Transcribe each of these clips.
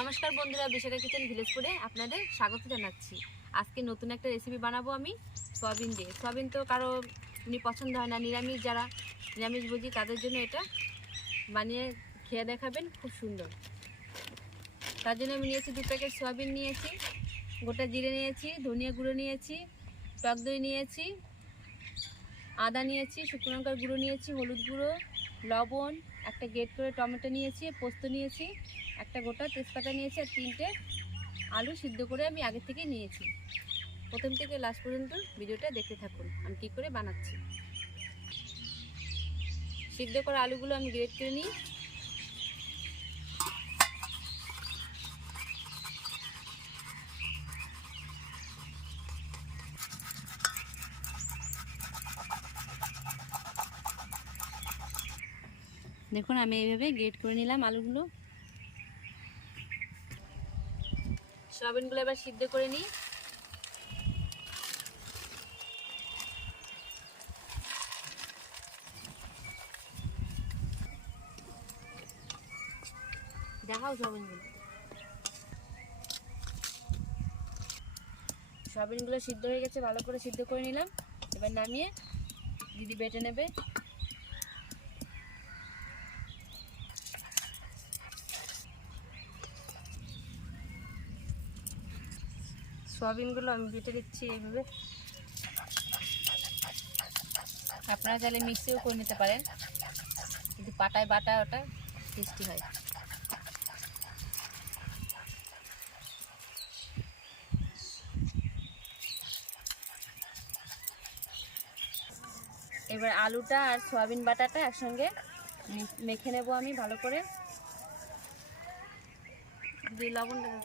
নমস্কার বন্ধুরা, Bishakha kitchen village ফুডে আপনাদের স্বাগত জানাচ্ছি। আজকে নতুন একটা রেসিপি বানাবো আমি সয়াবিন দিয়ে। সয়াবিন তো কারো পছন্দ হয় না, যারা নিরামিষ বুঝি তাদের জন্য এটা বানিয়ে খেয়ে দেখাবেন, খুব সুন্দর। তার জন্য আমি নিয়েছি 2 প্যাকেট সয়াবিন নিয়েছি, গোটা জিরে নিয়েছি, ধনিয়া গুঁড়ো নিয়েছি, টক দই নিয়েছি, আদা নিয়েছি, শুকনো লঙ্কার গুঁড়ো নিয়েছি, হলুদ গুঁড়ো, লবণ, একটা গ্রেট করে টমেটো নিয়েছি, পোস্ত নিয়েছি, একটা গোটা তেজপাতা নিয়েছি, আর 3টে আলু সিদ্ধ করে আমি আগে থেকে নিয়েছি। প্রথম থেকে লাস্ট পর্যন্ত ভিডিওটা দেখতে থাকুন আমি কী করে বানাচ্ছি। সিদ্ধ করা আলুগুলো আমি গ্রেট করে নিই। দেখুন আমি এইভাবে গ্রেট করে নিলাম আলুগুলো। সয়াবিনগুলো এবার সিদ্ধ করে নিই। দেখাও সয়াবিনগুলো সিদ্ধ হয়ে গেছে, ভালো করে সিদ্ধ করে নিলাম। এবার নামিয়ে দিদি বেটে নেবে। সয়াবিনগুলো আমি বেটে দিচ্ছি এইভাবে। আপনারা চাইলে মিক্সিও করে নিতে পারেন, কিন্তু পাটায় বাটা ওটা টেস্টি হয়। এবার আলুটা আর সয়াবিন বাটাটা একসঙ্গে মেখে নেব আমি ভালো করে। দিয়ে লবণ দেব,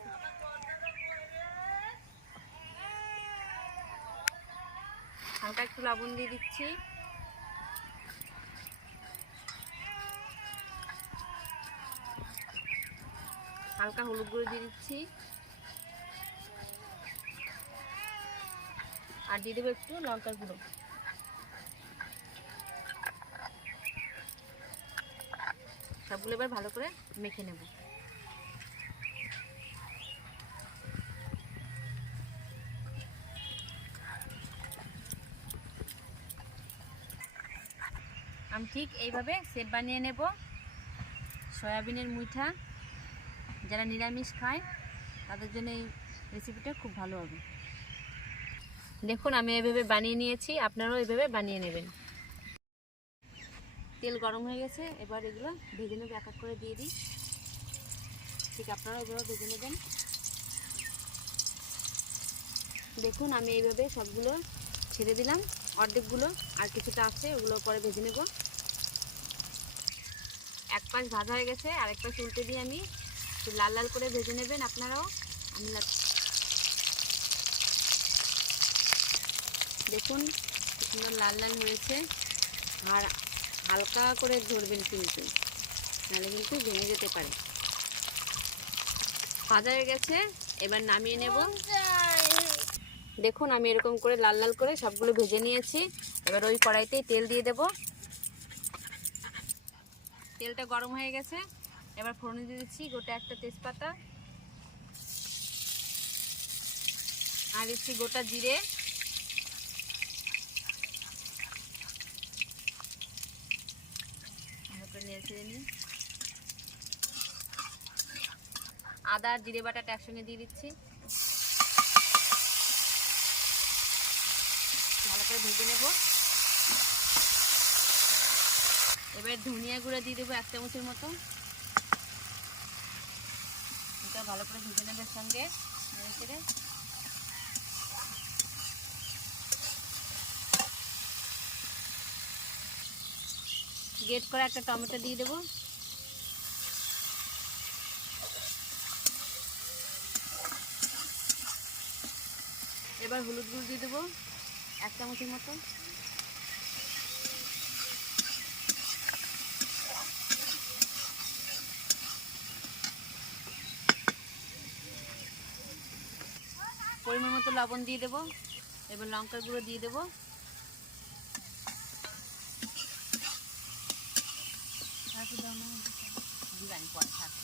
হালকা একটু লবণ দিয়ে দিচ্ছি। হালকা হলুদ গুঁড়ো দিয়ে দিচ্ছি, আর দিয়ে দেবো একটু লঙ্কার গুঁড়ো। সবগুলো এবার ভালো করে মেখে নেব। আমি ঠিক এইভাবে শেপ বানিয়ে নেব সয়াবিনের মুইঠা। যারা নিরামিষ খায় তাদের জন্য এই রেসিপিটা খুব ভালো হবে। দেখুন আমি এইভাবে বানিয়ে নিয়েছি, আপনারাও এইভাবে বানিয়ে নেবেন। তেল গরম হয়ে গেছে, এবার এগুলো ভেজে নেব, এক এক করে দিয়ে দিই। ঠিক আপনারাও এইভাবে ভেজে নেবেন। দেখুন আমি এইভাবে সবগুলো ছেড়ে দিলাম, অর্ধেকগুলো আর কিছুটা আছে, ওগুলো পরে ভেজে নেব। এক পাশ ভাজা হয়ে গেছে, আর এক পাশ উল্টে দিয়ে আমি একটু লাল লাল করে ভেজে নেবেন আপনারাও। আমি দেখুন সুন্দর লাল লাল হয়েছে, আর হালকা করে ধরবেন কিন্তু, নাহলে কিন্তু ভেঙে যেতে পারে। ভাজা হয়ে গেছে, এবার নামিয়ে নেব। দেখুন আমি এরকম করে লাল লাল করে সবগুলো ভেজে নিয়েছি। এবার ওই কড়াইতেই তেল দিয়ে দেব। তেলটা গরম হয়ে গেছে, এবার ফোড়নে দিয়ে দিচ্ছি গোটা একটা তেজপাতা, আর দিচ্ছি গোটা জিরে, আদা আর জিরে বাটাটা একসঙ্গে দিয়ে দিচ্ছি, ভালো করে ভেজে নেব। এবার ধনিয়া গুঁড়ো দিয়ে দেবো 1 চামচের মতো। এটা ভালো করে ভেজে নেবে সঙ্গে নেড়ে চেড়ে। গ্রেট করে একটা টমেটো দিয়ে দেবো। এবার হলুদ গুঁড়ো দিয়ে দেবো 1 চামচের মতো। পরিমাণ মতো লবণ দিয়ে দেবো। এবার লঙ্কার গুঁড়ো দিয়ে দেবো। দিবানি পরে থাকবে।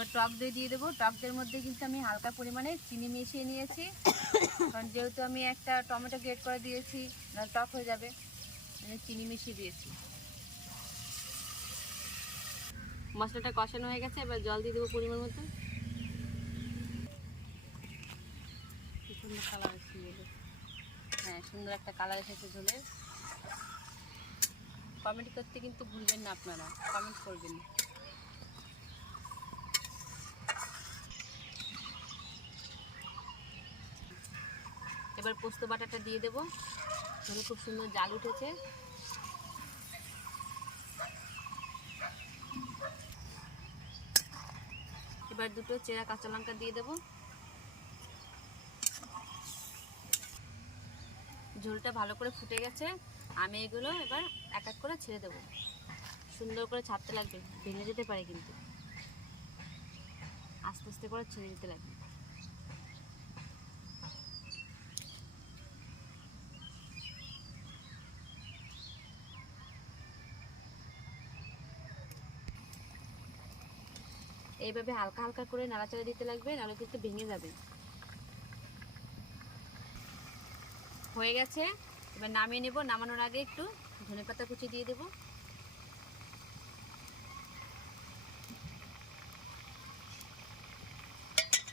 এবার টক দই দিয়ে দেবো। টক দইয়ের মধ্যে কিন্তু আমি হালকা পরিমাণে চিনি মিশিয়ে নিয়েছি, কারণ যেহেতু আমি একটা টমেটো গ্রেট করে দিয়েছি, টক হয়ে যাবে, চিনি মিশিয়ে দিয়েছি। মশলাটা কষানো হয়ে গেছে, এবার জল দিয়ে দেবো পরিমাণ মতো। কি সুন্দর কালার এসেছে, হ্যাঁ সুন্দর একটা কালার এসেছে ঝোলের। কমেন্ট করতে কিন্তু ভুলবেন না, আপনারা কমেন্ট করবেন। এবার পোস্ত বাটাটা দিয়ে দেবো, ঝোলে খুব সুন্দর জাল উঠেছে। এবার দুটো চেরা কাঁচা লঙ্কা দিয়ে দেবো। ঝোলটা ভালো করে ফুটে গেছে, আমি এগুলো এবার এক এক করে ছেড়ে দেবো। সুন্দর করে ছাড়তে লাগবে, ভেঙে যেতে পারে, কিন্তু আস্তে আস্তে করে ছেড়ে দিতে লাগবে। এইভাবে হালকা হালকা করে নাড়াচাড়া দিতে লাগবে, নাহলে কিন্তু ভেঙে যাবে। হয়ে গেছে, এবার নামিয়ে নেব। নামানোর আগে একটু ধনেপাতা কুচি দিয়ে দেব।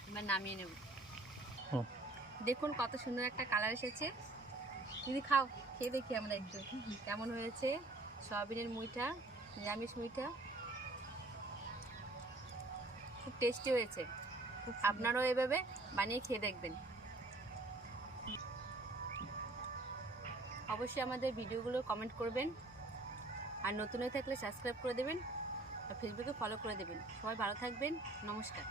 এবার নামিয়ে নেব। দেখুন কত সুন্দর একটা কালার এসেছে। যদি খাও, খেয়ে দেখি আমরা একটু কেমন হয়েছে। সয়াবিনের মুইঠা, নিরামিষ মুইঠা খুব টেস্টি হয়েছে। আপনারাও এভাবে বানিয়ে খেয়ে দেখবেন। অবশ্যই আমাদের ভিডিওগুলো কমেন্ট করবেন, আর নতুন হয়ে থাকলে সাবস্ক্রাইব করে দেবেন, আর ফেসবুকে ফলো করে দেবেন। সবাই ভালো থাকবেন, নমস্কার।